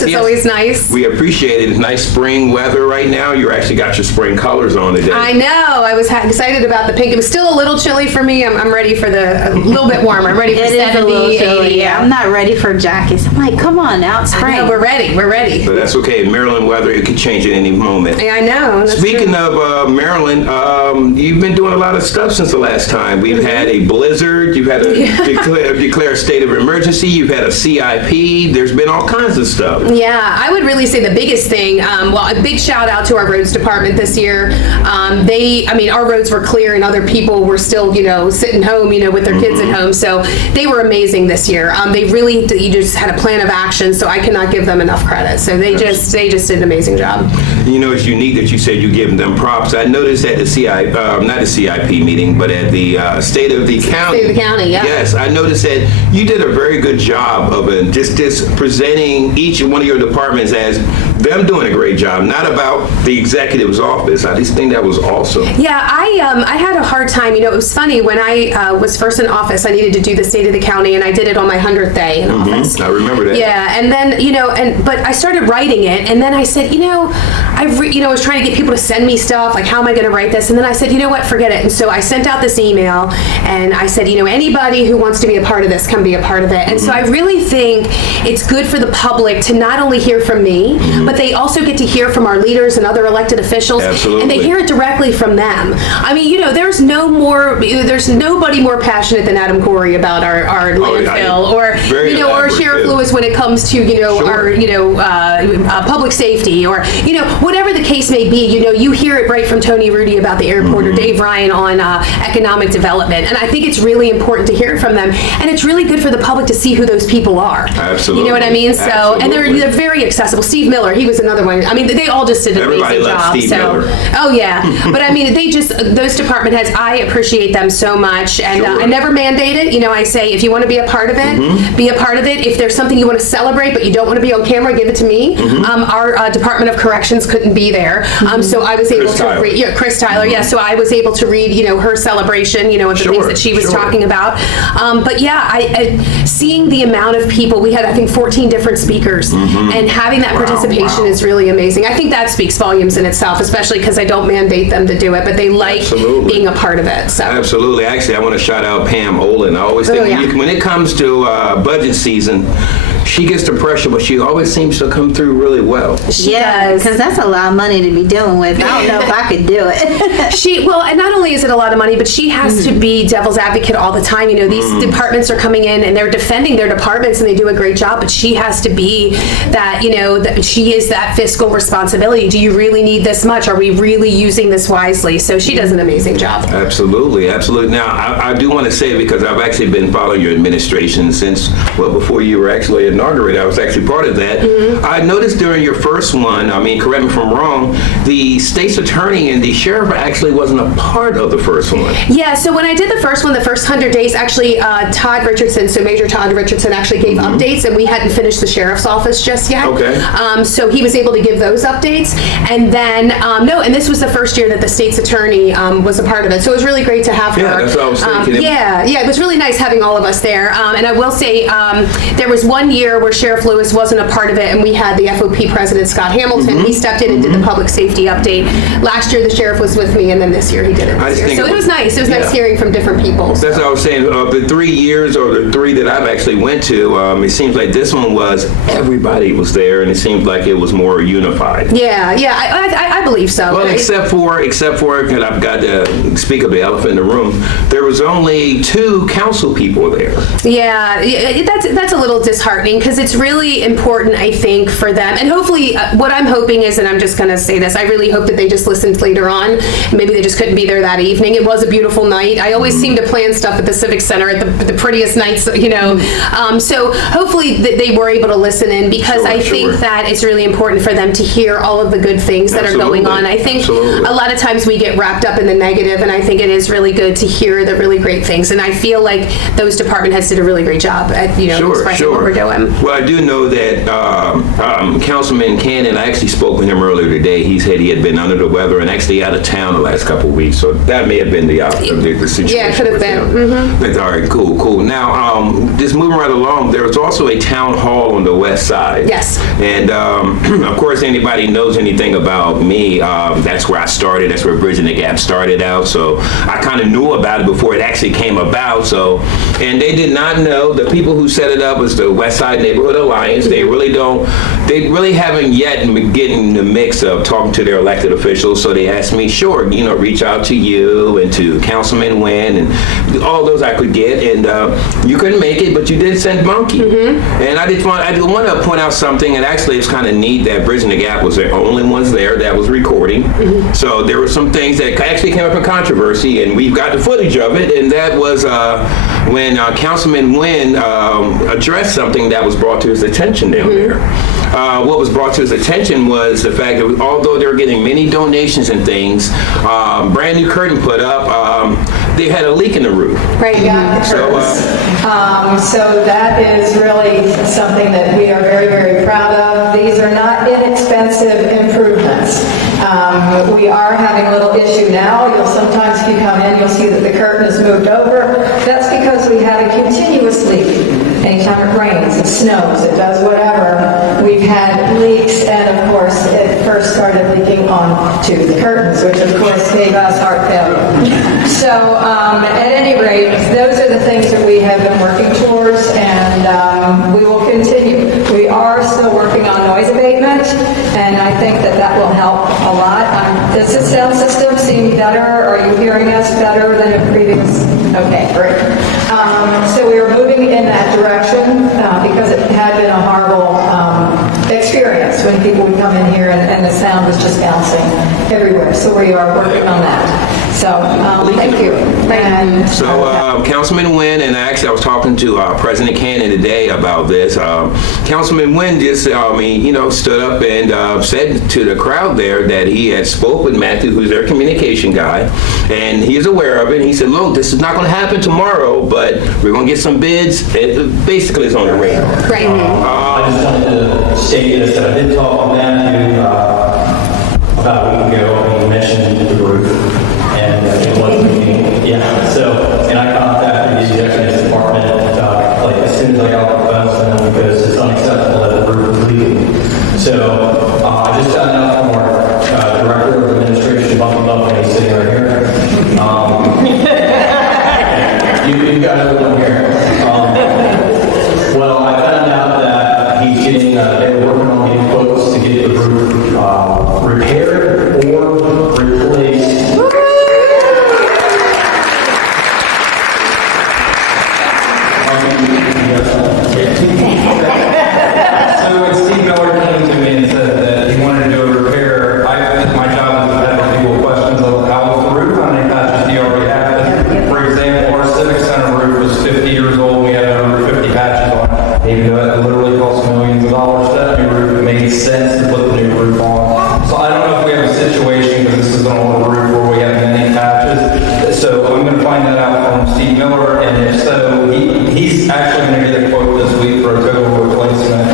Yes, It's yes. always nice. We appreciate it. It's nice spring weather right now. You actually got your spring colors on today. I know. I was excited about the pink. It was still a little chilly for me. I'm ready for a little bit warmer. I'm ready for It is 70, a little 80. chilly. Yeah, I'm not ready for jackets. I'm like, come on now, it's spring. No, we're ready. We're ready. But that's okay. Maryland weather, it could change at any moment. Yeah, I know. That's Speaking true. of Maryland, you've been doing a lot of stuff since the last time. We've had a blizzard. You've had to declare a state of emergency. You've had a CIP. There's been all kinds of stuff. Yeah, I would really say the biggest thing, well, a big shout out to our roads department this year. Our roads were clear and other people were still, sitting home, with their kids at home. So they were amazing this year. You just had a plan of action, so I cannot give them enough credit. So they just did an amazing job. It's unique that you said you give them props. I noticed at the not the CIP meeting, but at the State of the County. State of the County, yeah. Yes, I noticed that you did a very good job of just presenting each one of your departments as them doing a great job, not about the executive's office. I just think that was awesome. Yeah, I had a hard time. It was funny when I was first in office. I needed to do the State of the County, and I did it on my 100th day in office. I remember that. Yeah, and then but I started writing it, and then I said, I was trying to get people to send me stuff, like how am I going to write this? And then I said, you know what, forget it. And so I sent out this email, and I said, anybody who wants to be a part of this can be a part of it. And so I really think it's good for the public to not only hear from me, but they also get to hear from our leaders and other elected officials. Absolutely. And they hear it directly from them. There's nobody more passionate than Adam Corey about our landfill, or Sheriff Lewis when it comes to our public safety, or whatever the case may be. You hear it right from Tony Rudy about the airport, or Dave Ryan on economic development, and I think it's really important to hear it from them, and it's really good for the public to see who those people are. Absolutely. You know what I mean? So, Absolutely. and they're very accessible. Steve Miller, he was another one. They all just did an Everybody amazing loves job. Steve Miller. Oh yeah, but those department heads, I appreciate them so much, and Sure. I never mandate it. I say if you want to be a part of it, be a part of it. If there's something you want to celebrate but you don't want to be on camera, give it to me. Our Department of Corrections couldn't be there, so I was able to read. Yeah, Chris Tyler. Yeah, so I was able to read, her celebration, of the things that she was talking about. But yeah, I seeing the amount of people we had, I think 14 different speakers, and having that participation is really amazing. I think that speaks volumes in itself, especially because I don't mandate them to do it, but they like being a part of it. So Absolutely. Actually, I want to shout out Pam Olin. I always think when it comes to budget season, she gets the pressure, but she always seems to come through really well. She Yeah, does. because that's a lot of money to be dealing with. I don't know if I could do it. And not only is it a lot of money, but she has to be devil's advocate all the time. These departments are coming in and they're defending their departments and they do a great job, but she has to be that, that she is that fiscal responsibility. Do you really need this much? Are we really using this wisely? So she does an amazing job. Absolutely, absolutely. Now, I do want to say, because I've actually been following your administration since, before you were actually inaugurated, I was actually part of that. I noticed during your first one, correct me if I'm wrong, the state's attorney and the sheriff actually wasn't a part of the first one. Yeah, so when I did the first one, the first 100 days, actually Todd Richardson, so Major Todd Richardson actually gave updates, and we hadn't finished the sheriff's office just yet. Okay. So he was able to give those updates. And then, and this was the first year that the state's attorney was a part of it. So it was really great to have her. Yeah, that's what I was thinking. Yeah, it was really nice having all of us there. And I will say, there was one year where Sheriff Lewis wasn't a part of it, and we had the FOP president, Scott Hamilton. He stepped in and did the public safety update. Last year, the sheriff was with me, and then this year he did it this year. So it was nice. It was nice hearing from different people. That's what I was saying. The 3 years, or the 3 that I've actually went to, it seems like this one was, everybody was there, and it seemed like it was more unified. Yeah, I believe so. Well, right? except for, and I've got to speak of the elephant in the room, there was only 2 council people there. Yeah, that's a little disheartening, because it's really important, I think, for them. And hopefully, what I'm hoping is, and I'm just going to say this, I really hope that they just listened later on. Maybe they just couldn't be there that evening. It was a beautiful night. I always seem to plan stuff at the Civic Center at the prettiest nights, So hopefully they were able to listen in, because I think that it's really important for them to hear all of the good things that are going on. I think a lot of times we get wrapped up in the negative, and I think it is really good to hear the really great things. And I feel like those department heads did a really great job at expressing what we're doing. him. Well, I do know that Councilman Cannon, I actually spoke with him earlier today. He said he had been under the weather and actually out of town the last couple of weeks. So that may have been the situation. Yeah, it could have with been. him. That's all right, cool. Now, just moving right along, there was also a town hall on the west side. Yes. And of course, anybody knows anything about me, that's where I started. That's where Bridging the Gap started out. So I kind of knew about it before it actually came about. So, and they did not know, the people who set it up was the West Side Neighborhood Alliance. They really haven't yet get in the mix of talking to their elected officials. So they asked me, sure, reach out to you and to Councilman Wynn and all those I could get. And you couldn't make it, but you did send Monkey. And I want to point out something, and actually it's kind of neat that Bridging the Gap was the only ones there that was recording. So there were some things that actually came up in controversy, and we've got the footage of it, and that was when Councilman Wynn addressed something that was brought to his attention down there. What was brought to his attention was the fact that although they were getting many donations and things, brand new curtain put up, they had a leak in the roof. Right. Yeah, so that is really something that we are very, very proud of. These are not inexpensive improvements. We are having a little issue now. Sometimes if you come in, you'll see that the curtain is moved over. That's because we have a continuous leak. Anytime it rains, it snows, it does whatever. We've had leaks, and of course, it first started leaking onto the curtains, which of course gave us heart failure. So at any rate, those are the things that we have been working towards, and we will continue. We are still working on noise abatement, and I think that that will help a lot. Does the sound system seem better? Are you hearing us better than in previous? Okay, great. So we are moving in that direction because it had been a horrible experience when people would come in here and the sound was just bouncing everywhere. So we are working on that. So thank you. And, So Councilman Wynn, and actually I was talking to President Cannon today about this. Councilman Wynn just, stood up and said to the crowd there that he had spoke with Matthew, who's their communication guy, and he is aware of it. He said, look, this is not going to happen tomorrow, but we're going to get some bids. Basically, it's on the radar. Right. I just wanted to state this, that I did talk with Matthew about a week ago, and he mentioned the roof, and it wasn't me. Yeah, so, and I contacted the executive department, as soon as I got the phone to them, because it's unacceptable that the roof is leaking. So, I just found out from our director of administration, Bumpy Bumpy, he's sitting right here. You got everyone here. Well, I found out that he's getting, they were working on getting quotes to get the roof repaired or replaced. So when Steve Miller came to me and said that he wanted to do a repair, my job is to ask people questions of how was the roof, how many patches do you already have? For example, our Civic Center roof was 50 years old, we had over 50 patches on it. Even though it literally cost millions of dollars to that new roof, it made sense to put the new roof on. So I don't know if we have a situation, because this is an old roof, where we have many patches. So I'm going to find that out from Steve Miller, and if so, he's actually going to get a quote this week for a total replacement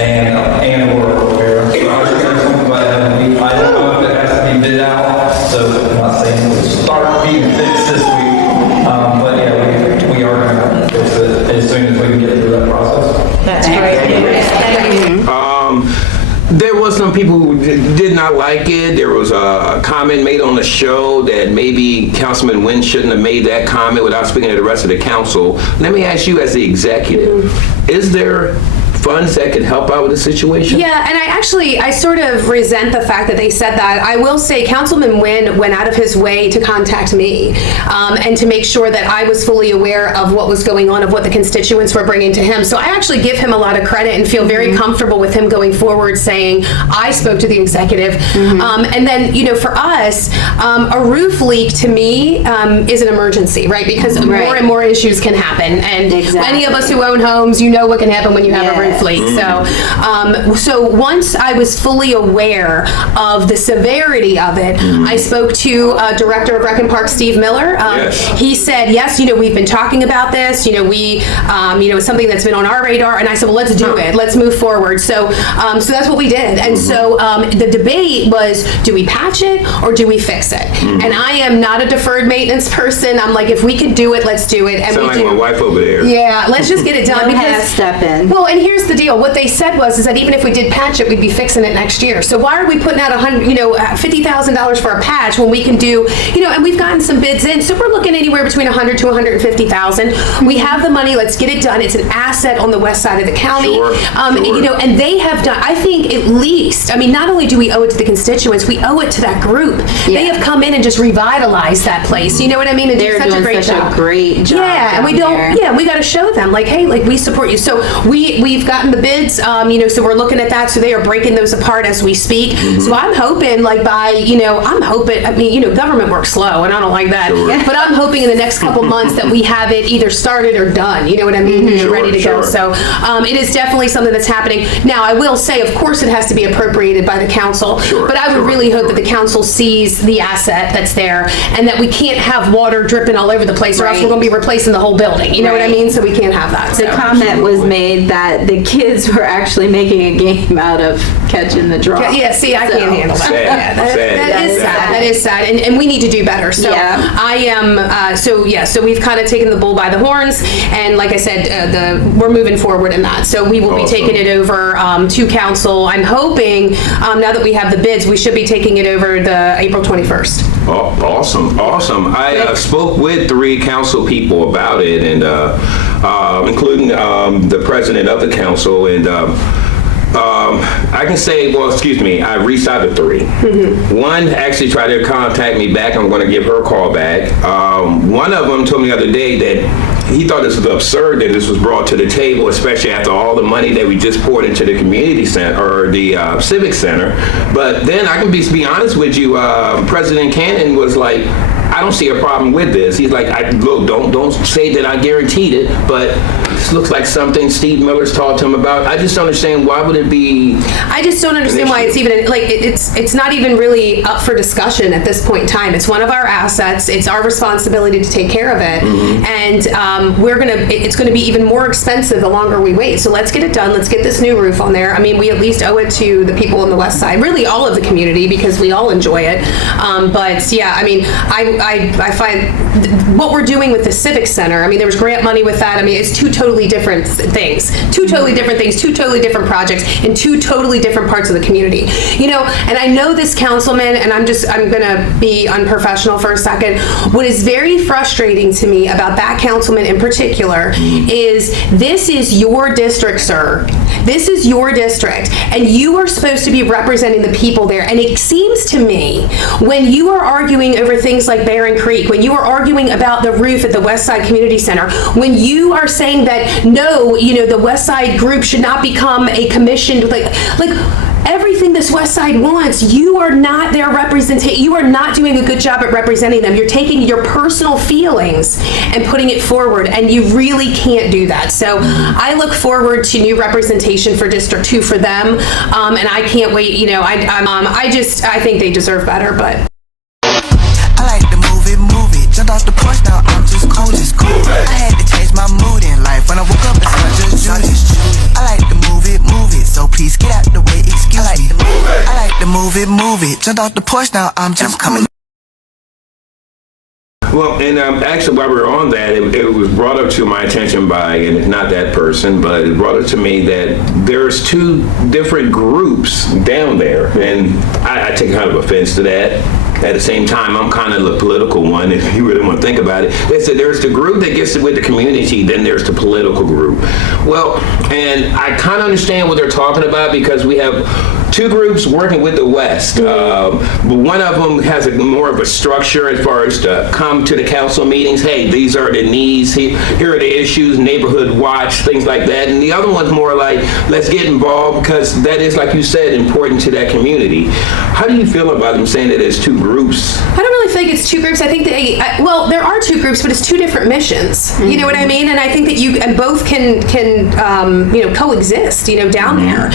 and or repair. So I was going to talk about that. I don't know if it has to be bid out, so I'm not saying we'll start being fixed this week, but yeah, we are going to fix it as soon as we can get through that process. that's great. There was some people who did not like it. There was a comment made on the show that maybe Councilman Wynn shouldn't have made that comment without speaking to the rest of the council. Let me ask you as the executive, is there funds that could help out with the situation? Yeah, and I sort of resent the fact that they said that. I will say Councilman Wynn went out of his way to contact me and to make sure that I was fully aware of what was going on, of what the constituents were bringing to him. So I actually give him a lot of credit and feel very comfortable with him going forward saying, I spoke to the executive. And then, for us, a roof leak to me is an emergency, right? Because more and more issues can happen. And Exactly. many of us who own homes, what can happen when you have a roof smoothly. So once I was fully aware of the severity of it, I spoke to Director of Rec and Park, Steve Miller. Yes. He said, yes, we've been talking about this. It's something that's been on our radar. And I said, well, let's do it. Let's move forward. So that's what we did. And so the debate was, do we patch it or do we fix it? And I am not a deferred maintenance person. I'm like, if we could do it, let's do it. And Sound we like do. my wife over there. Yeah, let's just get it done. No half stepping. Well, and here's the deal. What they said is that even if we did patch it, we'd be fixing it next year. So why are we putting out $50,000 for a patch when we can do, and we've gotten some bids in. So we're looking anywhere between $100,000 to $150,000. We have the money. Let's get it done. It's an asset on the west side of the county. Sure. And they have done. I think at least. Not only do we owe it to the constituents, we owe it to that group. They have come in and just revitalized that place. You know what I mean? And They're such doing a great such job. a great job. Yeah, and we down don't. there. Yeah, we got to show them like, hey, like we support you. So we've gotten the bids. So we're looking at that. So they are breaking those apart as we speak. So I'm hoping government works slow, and I don't like that. Sure. But I'm hoping in the next couple months that we have it either started or done. You know what I mean? Ready to go. Sure. So it is definitely something that's happening. Now, I will say, of course, it has to be appropriated by the council. Sure, But I would really hope that the council sees the asset that's there, and that we can't have water dripping all over the place, or else Right. we're going to be replacing the whole building. You know what I Right. mean? So we can't have that. The So. comment was made that the kids were actually making a game out of catching the draw. Yeah, see, I can't handle that. Sad. Yeah, that is Sad. sad. That is sad, and we need to do better. So Yeah. I am. So we've kind of taken the bull by the horns, and like I said, we're moving forward in that. So we will be Awesome. taking it over to council. I'm hoping now that we have the bids, we should be taking it over the April 21st. Oh, awesome. I spoke with 3 council people about it, and including the president of the council, and I can say, I reached out to 3. One actually tried to contact me back. I'm going to give her a call back. One of them told me the other day that he thought this was absurd that this was brought to the table, especially after all the money that we just poured into the community center or the civic center. But then I can be honest with you, President Cannon was like, I don't see a problem with this. He's like, look, don't say that I guaranteed it, but this looks like something Steve Miller's talked to him about. I just don't understand, why would it be? I just don't understand why it's even it's not even really up for discussion at this point in time. It's one of our assets. It's our responsibility to take care of it, and it's gonna be even more expensive the longer we wait. So let's get it done. Let's get this new roof on there. We at least owe it to the people on the west side, really all of the community, because we all enjoy it. But yeah, I find what we're doing with the Civic Center, there was grant money with that. It's 2 totally different things, 2 totally different projects in 2 totally different parts of the community. And I know this councilman, and I'm gonna be unprofessional for a second. What is very frustrating to me about that councilman in particular is this is your district, sir. This is your district, and you are supposed to be representing the people there. And it seems to me, when you are arguing over things like Barron Creek, when you are arguing about the roof at the West Side Community Center, when you are saying that, no, the West Side group should not become a commissioned, like everything this West Side wants, you are not their representation. You are not doing a good job at representing them. You're taking your personal feelings and putting it forward, and you really can't do that. So I look forward to new representation for District 2 for them, and I can't wait. I think they deserve better, but. I like to move it, jumped off the porch, now I'm just cool. I had to change my mood in life, when I woke up, I just do this. I like to move it, so please get out the way, excuse me. I like to move it, jumped off the porch, now I'm just coming. Well, and actually, while we're on that, it was brought up to my attention by, and it's not that person, but it brought up to me that there's 2 different groups down there, and I take kind of offense to that. At the same time, I'm kind of the political one, if you really want to think about it. They said there's the group that gets with the community, then there's the political group. Well, and I kind of understand what they're talking about, because we have two groups working with the West. But one of them has more of a structure as far as to come to the council meetings. Hey, these are the needs. Here are the issues, neighborhood watch, things like that. And the other one's more like, let's get involved because that is, like you said, important to that community. How do you feel about them saying that there's two groups? I don't really think it's two groups. I think well, there are two groups, but it's two different missions. You know what I mean? And I think that both can coexist, down there.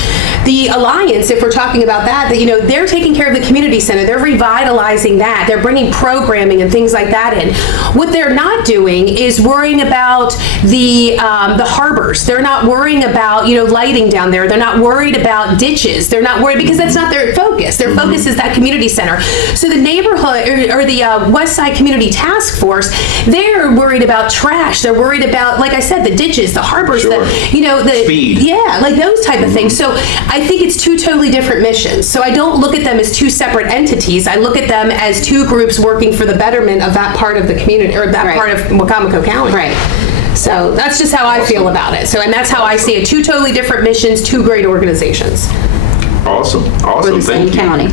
The Alliance, if we're talking about that, they're taking care of the community center. They're revitalizing that. They're bringing programming and things like that in. What they're not doing is worrying about the harbors. They're not worrying about, lighting down there. They're not worried about ditches. They're not worried because that's not their focus. Their focus is that community center. So the neighborhood or the West Side Community Task Force, they're worried about trash. They're worried about, like I said, the ditches, the harbors, Sure. the speed. Yeah, like those type of things. So I think it's two totally different missions. So I don't look at them as two separate entities. I look at them as two groups working for the betterment of that part of the community or that part of Wacomico County. Right. So that's just how I feel about it. So, and that's how I see it. Two totally different missions, two great organizations. Awesome. For the same Thank you. county.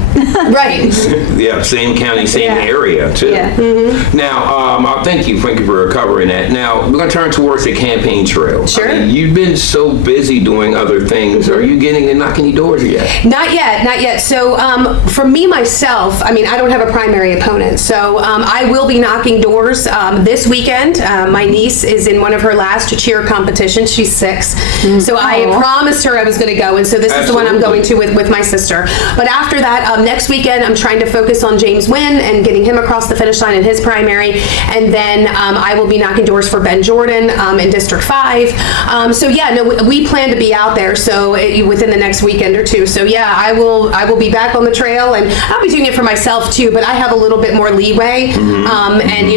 Right. Yeah, same county, same Yeah. area too. Yeah. Now, thank you for covering that. Now we're going to turn towards the campaign trail. Sure. I mean, you've been so busy doing other things. Are you getting and knocking any doors yet? Not yet. So for me, myself, I don't have a primary opponent. So I will be knocking doors this weekend. My niece is in one of her last cheer competitions. She's 6. So I promised her I was going to go. And so this is the one I'm going to with my sister. But after that, next weekend, I'm trying to focus on James Wynn and getting him across the finish line in his primary. And then I will be knocking doors for Ben Jordan in District 5. We plan to be out there. So within the next weekend or two. So yeah, I will be back on the trail, and I'll be doing it for myself too, but I have a little bit more leeway.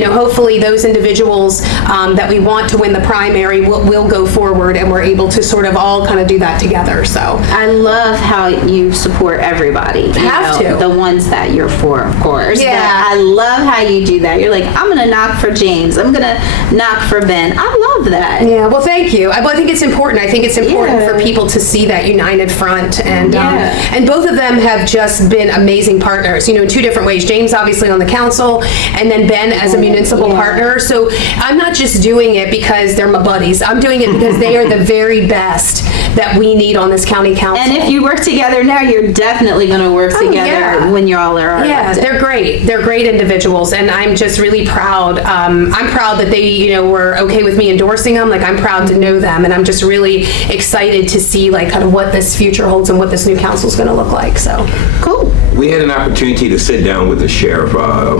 Hopefully those individuals that we want to win the primary will go forward, and we're able to sort of all kind of do that together. So I love how you support everybody. Have to. The ones that you're for, of course. Yeah. But I love how you do that. You're like, I'm going to knock for James. I'm going to knock for Ben. I love that. yeah, well, thank you. I think it's important. I think it's important for people to see that united front, and and both of them have just been amazing partners. In two different ways. James obviously on the council, and then Ben as a municipal partner. So I'm not just doing it because they're my buddies. I'm doing it because they are the very best that we need on this county council. And if you work together now, you're definitely going to work together when you all are Yeah, elected. they're great. They're great individuals, and I'm just really proud. I'm proud that they, were okay with me endorsing them. Like, I'm proud to know them, and I'm just really excited to see like kind of what this future holds and what this new council is going to look like. So Cool. We had an opportunity to sit down with the sheriff,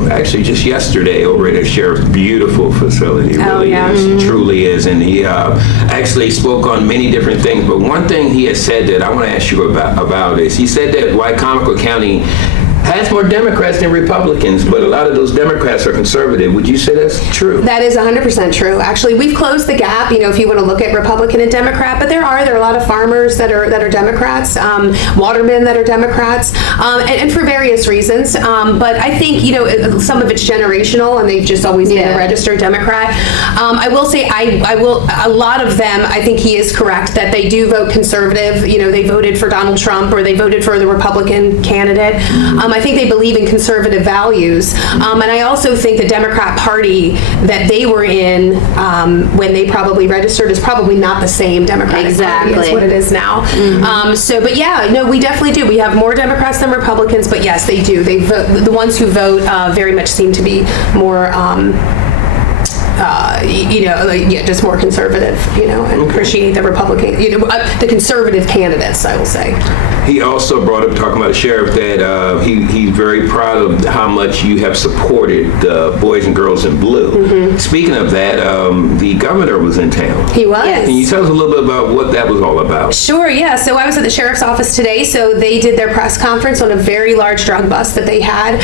actually just yesterday over at the sheriff's beautiful facility. It really is, it truly is. And he actually spoke on many different things. But one thing he has said that I want to ask you about is he said that Wycomico County has more Democrats than Republicans, but a lot of those Democrats are conservative. Would you say that's true? that is 100% true. Actually, we've closed the gap, if you want to look at Republican and Democrat, but there are a lot of farmers that are Democrats, watermen that are Democrats, and for various reasons. But I think, some of it's generational, and they've just always been a registered Democrat. I will say a lot of them, I think he is correct that they do vote conservative. They voted for Donald Trump, or they voted for the Republican candidate. I think they believe in conservative values. And I also think the Democrat Party that they were in when they probably registered is probably not the same Democratic Party as what it is now. But yeah, no, we definitely do. We have more Democrats than Republicans, but yes, they do. They vote, the ones who vote very much seem to be more just more conservative, and appreciate the Republican, the conservative candidates, I will say. He also brought up, talking about the sheriff, that he's very proud of how much you have supported the Boys and Girls in Blue. Speaking of that, the governor was in town. He was. Yes. Can you tell us a little bit about what that was all about? Sure, yeah. So I was at the sheriff's office today. So they did their press conference on a very large drug bust that they had.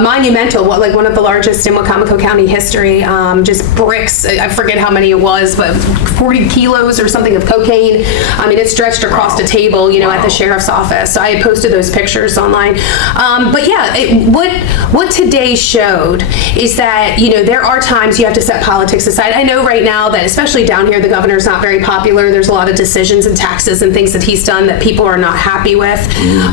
Monumental, like one of the largest in Wacomico County history. Just bricks. I forget how many it was, but 40 kilos or something of cocaine. I mean, it stretched across the table, at the sheriff's office. So I had posted those pictures online. But yeah, what today showed is that, there are times you have to set politics aside. I know right now that, especially down here, the governor's not very popular. There's a lot of decisions and taxes and things that he's done that people are not happy with.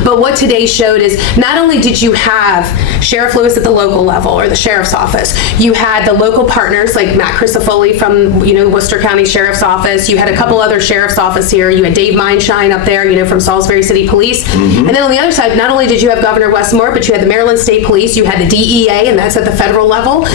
But what today showed is not only did you have Sheriff Lewis at the local level or the sheriff's office, you had the local partners like Matt Crisafulli from, Worcester County Sheriff's Office. You had a couple other sheriff's office here. You had Dave Mindshine up there, from Salisbury City Police. And then on the other side, not only did you have Governor Westmore, but you had the Maryland State Police, you had the DEA, and that's at the federal level.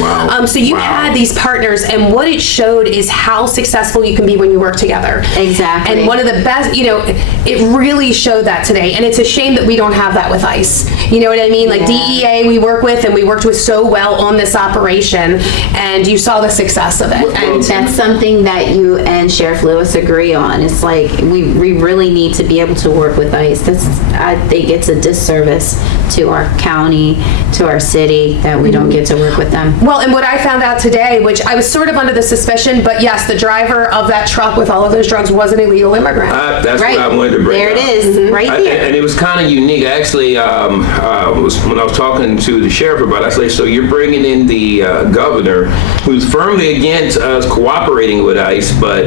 So you had these partners, and what it showed is how successful you can be when you work together. Exactly. And one of the best, it really showed that today. And it's a shame that we don't have that with ICE. You know what I mean? Like DEA we work with, and we worked with so well on this operation, and you saw the success of it. And that's something that you and Sheriff Lewis agree on. It's like we really need to be able to work with ICE. I think it's a disservice to our county, to our city, that we don't get to work with them. Well, and what I found out today, which I was sort of under the suspicion, but yes, the driver of that truck with all of those drugs was an illegal immigrant. That's what I wanted to bring There up. it is, right there. And it was kind of unique. Actually, when I was talking to the sheriff about it, I said, so you're bringing in the governor who's firmly against us cooperating with ICE, but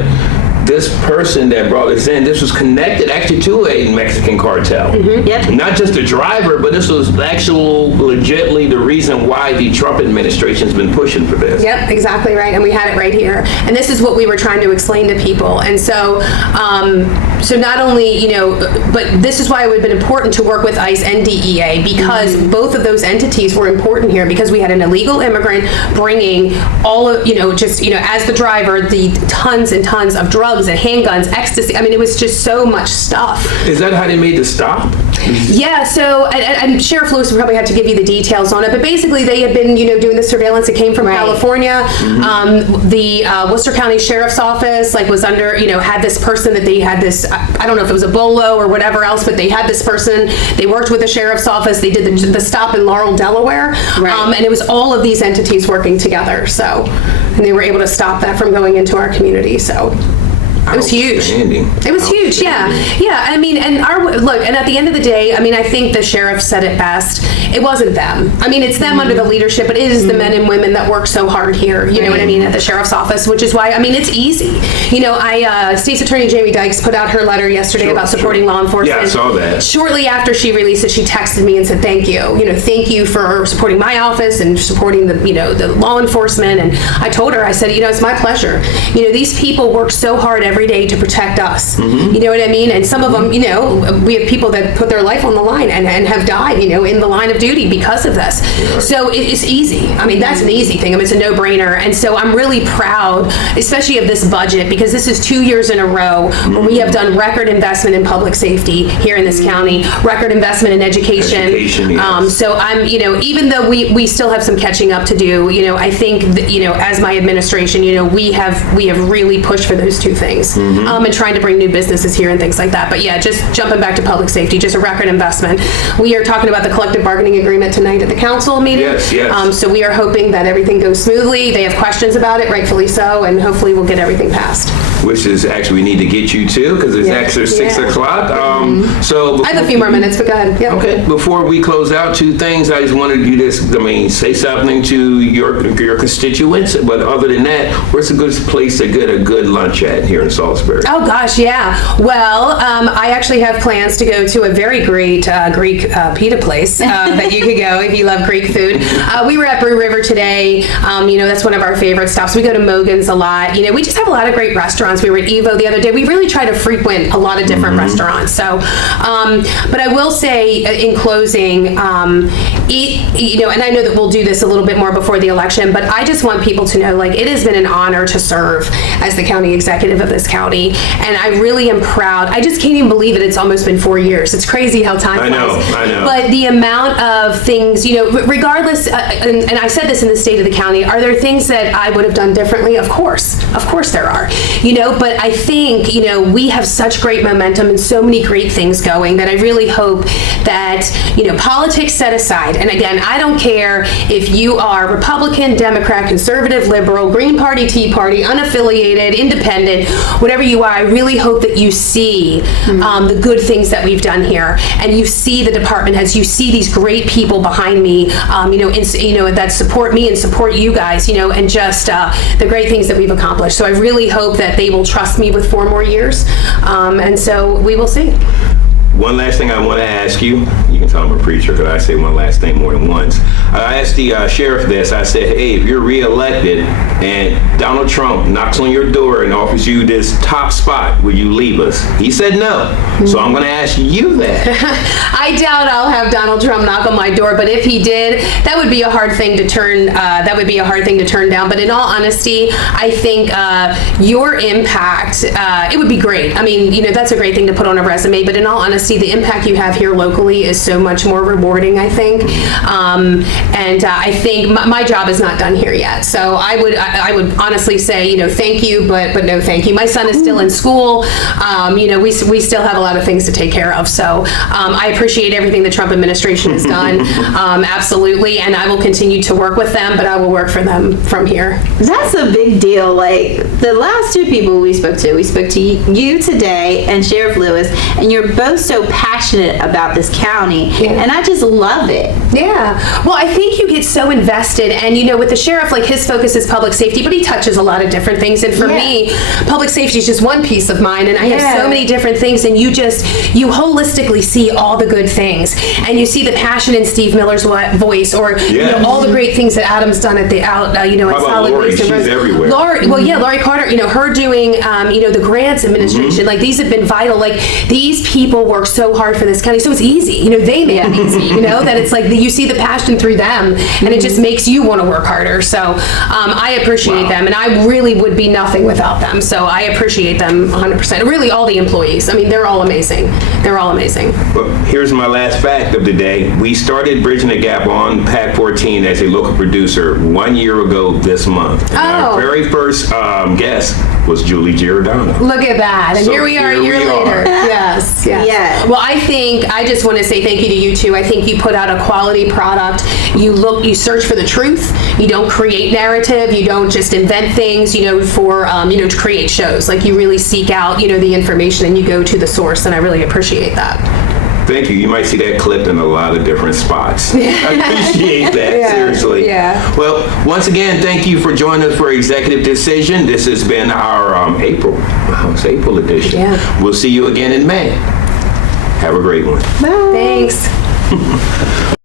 this person that brought us in, this was connected actually to a Mexican cartel. Yep. Not just the driver, but this was legitimately the reason why the Trump administration's been pushing for this. Yep, exactly right. And we had it right here. And this is what we were trying to explain to people. And so, so not only, but this is why it would have been important to work with ICE and DEA, because both of those entities were important here, because we had an illegal immigrant bringing all of, as the driver, the tons and tons of drugs and handguns, ecstasy. I mean, it was just so much stuff. Is that how they made the stop? Yeah, so, and Sheriff Lewis would probably have to give you the details on it, but basically they had been, doing the surveillance. It came from California. The Worcester County Sheriff's Office, was under, had this person that they had this, I don't know if it was a bolo or whatever else, but they had this person. They worked with the Sheriff's Office. They did the stop in Laurel, Delaware. And it was all of these entities working together. So, and they were able to stop that from going into our community. So. It was huge. It was huge, yeah. Yeah, I mean, and and at the end of the day, I mean, I think the sheriff said it best. It wasn't them. I mean, it's them under the leadership, but it is the men and women that work so hard here, you know what I mean, at the sheriff's office, which is why, I mean, it's easy. State's Attorney Jamie Dykes put out her letter yesterday about supporting law enforcement. Yeah, I saw that. Shortly after she released it, she texted me and said, thank you. Thank you for supporting my office and supporting the law enforcement. And I told her, I said, it's my pleasure. These people work so hard every day to protect us. You know what I mean? And some of them, we have people that put their life on the line and have died, in the line of duty because of this. So it's easy. I mean, that's an easy thing. I mean, it's a no-brainer. And so I'm really proud, especially of this budget, because this is 2 years in a row where we have done record investment in public safety here in this county, record investment in education. Yes. So I'm, even though we still have some catching up to do, I think that, as my administration, we have really pushed for those two things. And trying to bring new businesses here and things like that. But yeah, just jumping back to public safety, just a record investment. We are talking about the collective bargaining agreement tonight at the council meeting. Yes. So we are hoping that everything goes smoothly. They have questions about it, rightfully so, and hopefully we'll get everything passed. Which is actually, we need to get you to, because it's actually 6 o'clock. So I have a few more minutes, but go ahead. Yeah. Okay, before we close out, two things. I just wanted you to, say something to your constituents, but other than that, where's a good place to get a good lunch at here in Salisbury? Oh gosh, yeah. Well, I actually have plans to go to a very great Greek pita place that you could go if you love Greek food. We were at Brew River today. That's one of our favorite stops. We go to Mogan's a lot. We just have a lot of great restaurants. We were at Evo the other day. We really try to frequent a lot of different restaurants. So, but I will say in closing, and I know that we'll do this a little bit more before the election, but I just want people to know, it has been an honor to serve as the county executive of this county. And I really am proud. I just can't even believe it. It's almost been 4 years. It's crazy how time flies. I know. But the amount of things, regardless, and I said this in the state of the county, are there things that I would have done differently? Of course there are. but I think, we have such great momentum and so many great things going that I really hope that, politics set aside. And again, I don't care if you are Republican, Democrat, conservative, liberal, Green Party, Tea Party, unaffiliated, independent, whatever you are, I really hope that you see the good things that we've done here. And you see the department heads, you see these great people behind me, that support me and support you guys, and just the great things that we've accomplished. So I really hope that they will trust me with 4 more years. And so we will see. One last thing I want to ask you. You can tell I'm a preacher because I say one last thing more than once. I asked the sheriff this. I said, hey, if you're reelected and Donald Trump knocks on your door and offers you this top spot, will you leave us? He said no. So I'm going to ask you that. I doubt I'll have Donald Trump knock on my door, but if he did, that would be a hard thing to turn. Down. But in all honesty, I think your impact, it would be great. I mean, that's a great thing to put on a resume. But in all honesty, the impact you have here locally is so much more rewarding, I think. And I think my job is not done here yet. So I would honestly say, thank you, but no thank you. My son is still in school. We still have a lot of things to take care of. So I appreciate everything the Trump administration has done. Absolutely. And I will continue to work with them, but I will work for them from here. That's a big deal. Like the last 2 people we spoke to you today and Sheriff Lewis, and you're both so passionate about this county, and I just love it. Yeah. Well, I think you get so invested, and with the sheriff, like his focus is public safety, but he touches a lot of different things. And for me, public safety is just one piece of mine, and I have so many different things, and you holistically see all the good things, and you see the passion in Steve Miller's voice, or all the great things that Adam's done at at Solid Lori? Waste. She's everywhere. Lori Carter, her doing, the grants administration, like these have been vital. Like these people work so hard for this county, so it's easy. They make it easy. That it's like you see the passion through them, and it just makes you want to work harder. So I appreciate them, and I really would be nothing without them. So I appreciate them 100%. Really, all the employees. I mean, they're all amazing. They're all amazing. Well, here's my last fact of the day. We started Bridging the Gap on PAC 14 as a local producer 1 year ago this month. And our very first guest was Julie Giordano. Look at that. And So here we are a year later. Yes. Yeah. Well, I just want to say thank you to you two. I think you put out a quality product. You search for the truth. You don't create narrative. You don't just invent things, for, to create shows. Like you really seek out, the information and you go to the source. And I really appreciate that. Thank you. You might see that clipped in a lot of different spots. I appreciate that, seriously. Yeah. Well, once again, thank you for joining us for Executive Decision. This has been our April edition. Yeah. We'll see you again in May. Have a great one. Bye. Thanks.